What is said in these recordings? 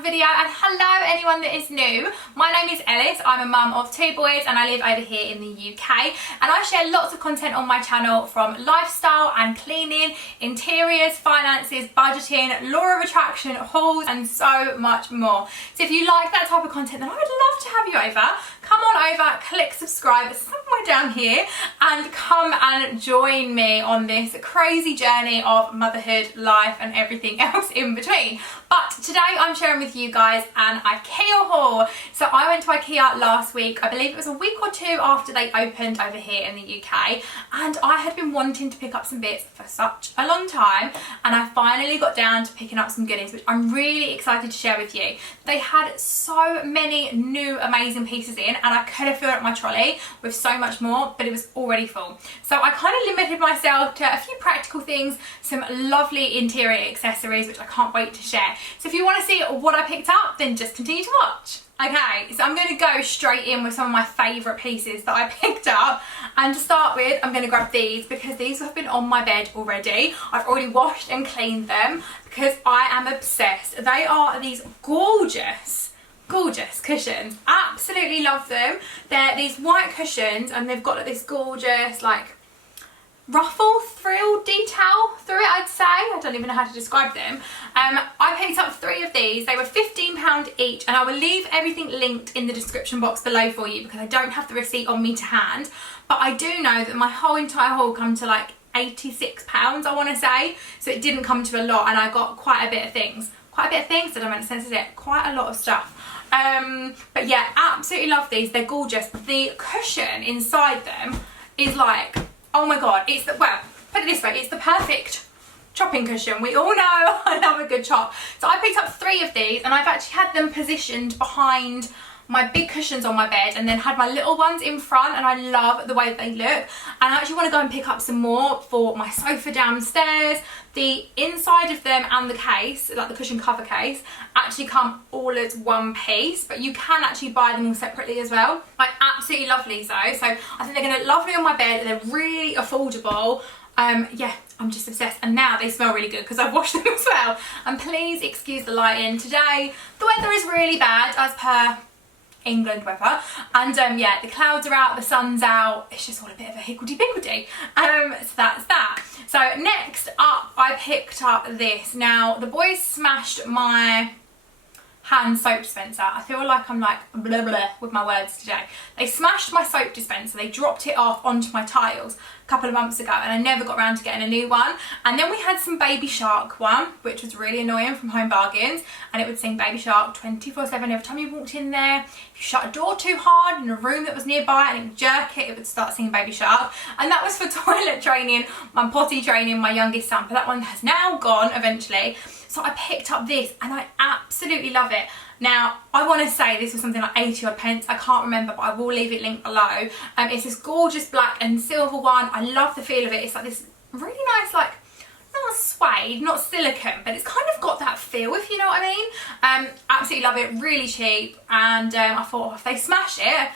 another video, and hello anyone that is new. My name is Ellis, I'm a mum of 2 boys and I live over here in the UK, and I share lots of content on my channel from lifestyle and cleaning, interiors, finances, budgeting, law of attraction, hauls and so much more. So if you like that type of content, then I would love to have you over. Come on over, click subscribe somewhere down here and come and join me on this crazy journey of motherhood, life and everything else in between. But today I'm sharing with you guys an Ikea haul. So I went to Ikea last week, I believe it was a week or 2 after they opened over here in the UK, and I had been wanting to pick up some bits for such a long time, and I finally got down to picking up some goodies which I'm really excited to share with you. They had so many new amazing pieces in, and I could have filled up my trolley with so much more, but it was already full. So I kind of limited myself to a few practical things, some lovely interior accessories which I can't wait to share. So if you want to see what I picked up, then just continue to watch. Okay, so I'm going to go straight in with some of my favourite pieces that I picked up, and to start with I'm going to grab these because these have been on my bed already. I've already washed and cleaned them because I am obsessed. They are these gorgeous cushions. Absolutely love them. They're these white cushions and they've got like this gorgeous like ruffle frill detail through it, I'd say. I don't even know how to describe them. I picked up 3 of these. They were £15 each, and I will leave everything linked in the description box below for you because I don't have the receipt on me to hand. But I do know that my whole entire haul come to like £86, I want to say. So it didn't come to a lot, and I got quite a bit of things. Quite a bit of things, that don't make sense, is it? Quite a lot of stuff. But yeah, absolutely love these. They're gorgeous. The cushion inside them is like, oh my god, it's the, well, put it this way, it's the perfect chopping cushion. We all know I love a good chop. So I picked up 3 of these, and I've actually had them positioned behind my big cushions on my bed, and then had my little ones in front, and I love the way that they look. And I actually want to go and pick up some more for my sofa downstairs. The inside of them and the case, like the cushion cover case, actually come all as one piece, but you can actually buy them all separately as well. I absolutely love these though, so I think they're going to look lovely on my bed. They're really affordable. Yeah, I'm just obsessed, and now they smell really good because I've washed them as well. And please excuse the lighting today. The weather is really bad as per England weather, and yeah, the clouds are out, the sun's out, it's just all a bit of a higgledy-piggledy. So that's that. So next up I picked up this. Now the boys smashed my hand soap dispenser. I feel like I'm like blah blah with my words today. They smashed my soap dispenser, they dropped it off onto my tiles a couple of months ago, and I never got around to getting a new one. And then we had some Baby Shark one, which was really annoying, from Home Bargains, and it would sing Baby Shark 24/7 every time you walked in there. If you shut a door too hard in a room that was nearby and it would jerk it, it would start singing Baby Shark. And that was for toilet training, my potty training, my youngest son, but that one has now gone eventually. So I picked up this and I absolutely love it. Now, I want to say this was something like 80 odd pence, I can't remember, but I will leave it linked below. It's this gorgeous black and silver one. I love the feel of it. It's like this really nice, like, not suede, not silicone, but it's kind of got that feel, if you know what I mean. Absolutely love it, really cheap, and I thought, oh, if they smash it,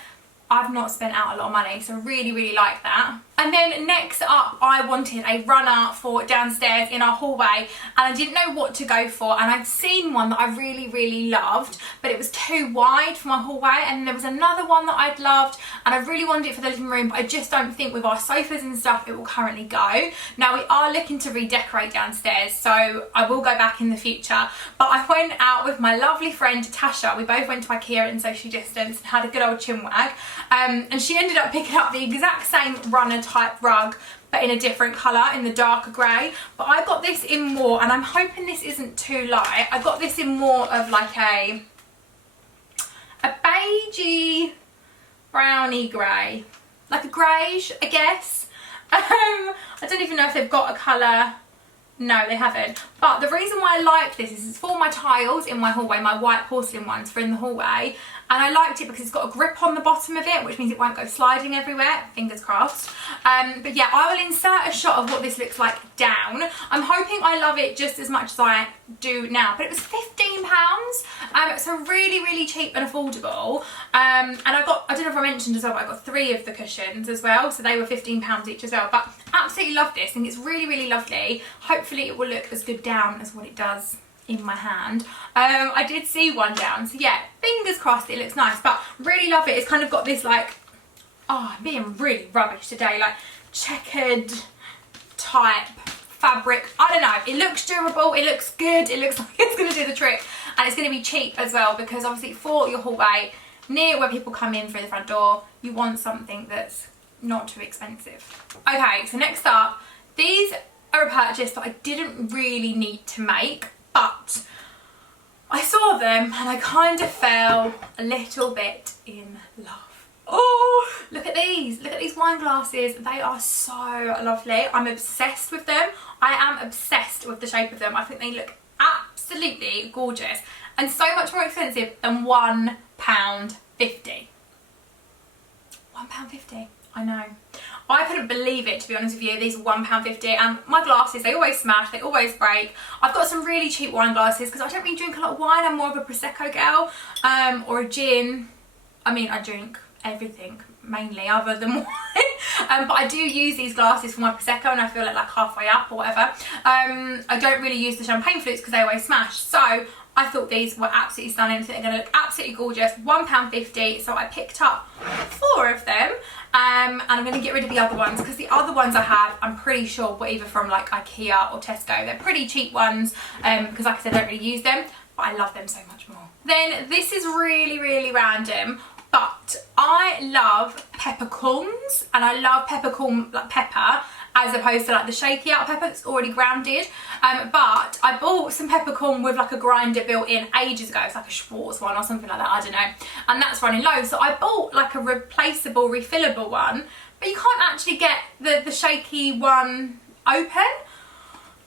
I've not spent out a lot of money, so really like that. And then next up I wanted a runner for downstairs in our hallway, and I didn't know what to go for, and I'd seen one that I really loved, but it was too wide for my hallway, and there was another one that I'd loved and I really wanted it for the living room, but I just don't think with our sofas and stuff it will currently go. Now we are looking to redecorate downstairs, so I will go back in the future, but I went out with my lovely friend Tasha. We both went to Ikea in social distance and had a good old chinwag, and she ended up picking up the exact same runner type rug but in a different colour, in the darker grey. But I got this in more, and I'm hoping this isn't too light, I got this in more of like a beigey browny grey, like a greyish, I guess. I don't even know if they've got a colour. No, they haven't. But the reason why I like this is it's for my tiles in my hallway, my white porcelain ones for in the hallway. And I liked it because it's got a grip on the bottom of it, which means it won't go sliding everywhere, fingers crossed. But yeah, I will insert a shot of what this looks like down. I'm hoping I love it just as much as I do now, but it was £15, so really cheap and affordable. And I don't know if I mentioned as well, but I got 3 of the cushions as well, so they were £15 each as well. But absolutely love this, and it's really lovely. Hopefully it will look as good down as what it does in my hand. I did see one down, so yeah, fingers crossed it looks nice, but really love it. It's kind of got this like, oh, I'm being really rubbish today, like checkered type fabric. I don't know, it looks durable, it looks good, it looks like it's going to do the trick, and it's going to be cheap as well, because obviously for your hallway near where people come in through the front door, you want something that's not too expensive. Okay, so next up, these are a purchase that I didn't really need to make, but I saw them and I kind of fell a little bit in love. Oh, look at these wine glasses. They are so lovely. I'm obsessed with them. I am obsessed with the shape of them. I think they look absolutely gorgeous and so much more expensive than £1.50. £1.50, I know. I couldn't believe it, to be honest with you. These are £1.50, and my glasses, they always smash, they always break. I've got some really cheap wine glasses because I don't really drink a lot of wine. I'm more of a Prosecco girl, or a gin. I mean, I drink everything mainly other than wine. But I do use these glasses for my Prosecco, and I feel like halfway up or whatever. I don't really use the champagne flutes because they always smash. So I thought these were absolutely stunning. I think they're going to look absolutely gorgeous. £1.50, so I picked up 4 of them. And I'm going to get rid of the other ones because the other ones I have, I'm pretty sure were either from like Ikea or Tesco. They're pretty cheap ones because, like I said, I don't really use them, but I love them so much more. Then this is really, really random, but I love peppercorns, and I love peppercorn, like pepper, as opposed to like the shaky out pepper that's already grounded. But I bought some peppercorn with like a grinder built in ages ago. It's like a Schwartz one or something like that, I don't know. And that's running low. So I bought like a replaceable, refillable one, but you can't actually get the shaky one open.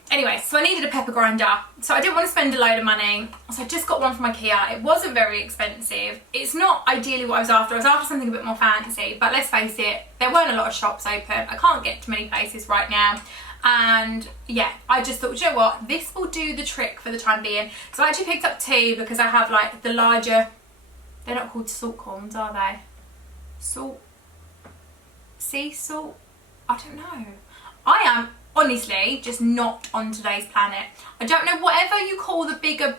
Anyway, so I needed a pepper grinder, so I didn't want to spend a load of money, so I just got one from Ikea. It wasn't very expensive. It's not ideally what I was after. I was after something a bit more fancy, but let's face it, there weren't a lot of shops open. I can't get to many places right now, and yeah, I just thought, you know what, this will do the trick for the time being. So I actually picked up 2 because I have like the larger, they're not called salt corns, are they? Salt, sea salt, I don't know. I am honestly just not on today's planet. I don't know, whatever you call the bigger,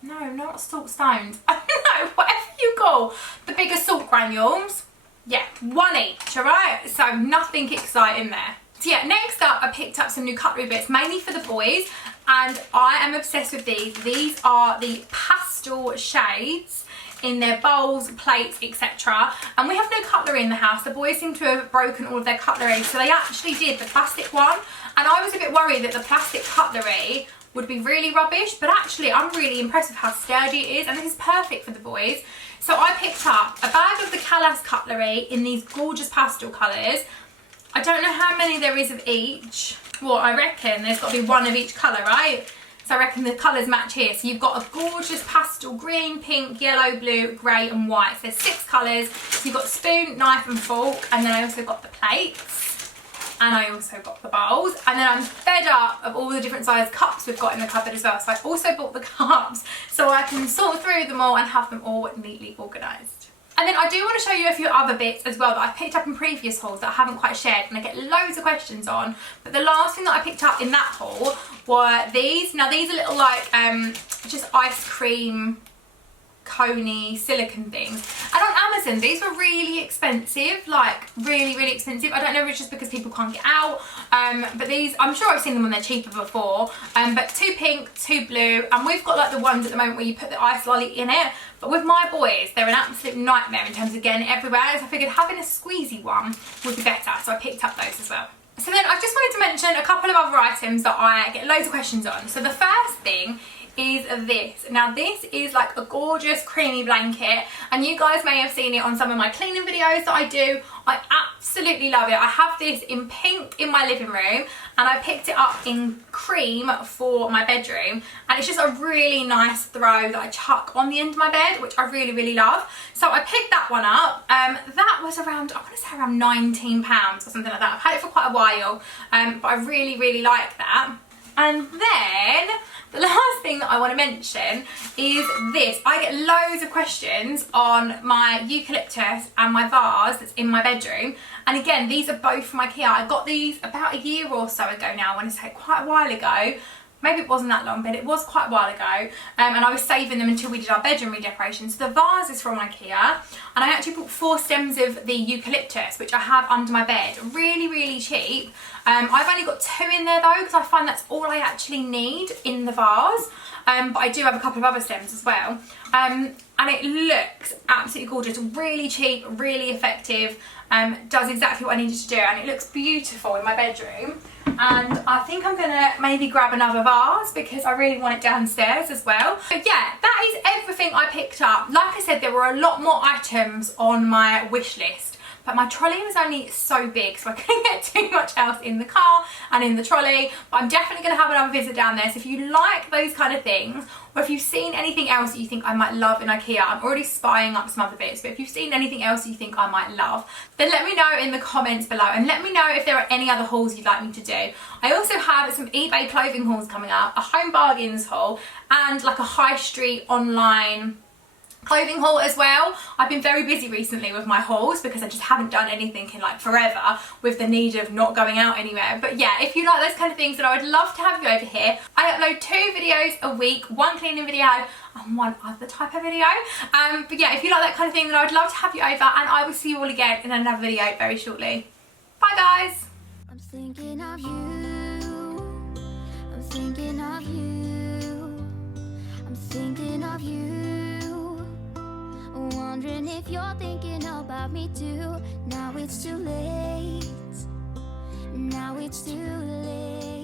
no, not salt stones, I don't know, whatever you call the bigger salt granules, yeah, 1 each, alright? So nothing exciting there. So yeah, next up I picked up some new cutlery bits, mainly for the boys, and I am obsessed with these. These are the pastel shades in their bowls, plates, etc. And we have no cutlery in the house. The boys seem to have broken all of their cutlery, so they actually did the plastic one. And I was a bit worried that the plastic cutlery would be really rubbish, but actually I'm really impressed with how sturdy it is, and this is perfect for the boys. So I picked up a bag of the Callas cutlery in these gorgeous pastel colours. I don't know how many there is of each. Well, I reckon there's got to be 1 of each colour, right? So I reckon the colours match here. So you've got a gorgeous pastel green, pink, yellow, blue, grey and white. So there's 6 colours. So you've got spoon, knife and fork, and then I also got the plates. And I also got the bowls. And then I'm fed up of all the different size cups we've got in the cupboard as well. So I also bought the cups so I can sort through them all and have them all neatly organised. And then I do want to show you a few other bits as well that I've picked up in previous hauls that I haven't quite shared, and I get loads of questions on. But the last thing that I picked up in that haul were these. Now these are little like just ice cream coney silicone things, and on Amazon these were really expensive, like really expensive. I don't know if it's just because people can't get out, but these, I'm sure I've seen them when they're cheaper before, but 2 pink, 2 blue, and we've got like the ones at the moment where you put the ice lolly in it, but with my boys they're an absolute nightmare in terms of getting it everywhere, so I figured having a squeezy one would be better, so I picked up those as well. So then I just wanted to mention a couple of other items that I get loads of questions on. So the first thing is this. Now this is like a gorgeous creamy blanket, and you guys may have seen it on some of my cleaning videos that I do. I absolutely love it. I have this in pink in my living room, and I picked it up in cream for my bedroom, and it's just a really nice throw that I chuck on the end of my bed, which I really love. So I picked that one up. That was around, I want to say around £19 or something like that. I've had it for quite a while, but I really like that. And then the last thing that I want to mention is this. I get loads of questions on my eucalyptus and my vase that's in my bedroom. And again, these are both from Ikea. I got these about a year or so ago now. I want to say quite a while ago. maybe it wasn't that long, but it was quite a while ago, and I was saving them until we did our bedroom redecoration. So the vase is from Ikea, and I actually bought 4 stems of the eucalyptus, which I have under my bed, really, really cheap. I've only got 2 in there though, because I find that's all I actually need in the vase, but I do have a couple of other stems as well. And it looks absolutely gorgeous, really cheap, really effective, does exactly what I needed to do, and it looks beautiful in my bedroom. And I think I'm gonna maybe grab another vase because I really want it downstairs as well. But yeah, that is everything I picked up. Like I said, there were a lot more items on my wish list, but my trolley was only so big, so I couldn't get too much else in the car and in the trolley. But I'm definitely going to have another visit down there. So if you like those kind of things, or if you've seen anything else that you think I might love in Ikea, I'm already spying up some other bits, but if you've seen anything else you think I might love, then let me know in the comments below, and let me know if there are any other hauls you'd like me to do. I also have some eBay clothing hauls coming up, a home bargains haul, and like a high street online clothing haul as well. I've been very busy recently with my hauls because I just haven't done anything in like forever with the need of not going out anywhere. But yeah, if you like those kind of things, then I would love to have you over here. I upload 2 videos a week, 1 cleaning video and 1 other type of video. But yeah, if you like that kind of thing, then I would love to have you over, and I will see you all again in another video very shortly. Bye guys. I'm thinking of you. I'm thinking of you. I'm thinking of you. Wondering if you're thinking about me too. Now it's too late. Now it's too late.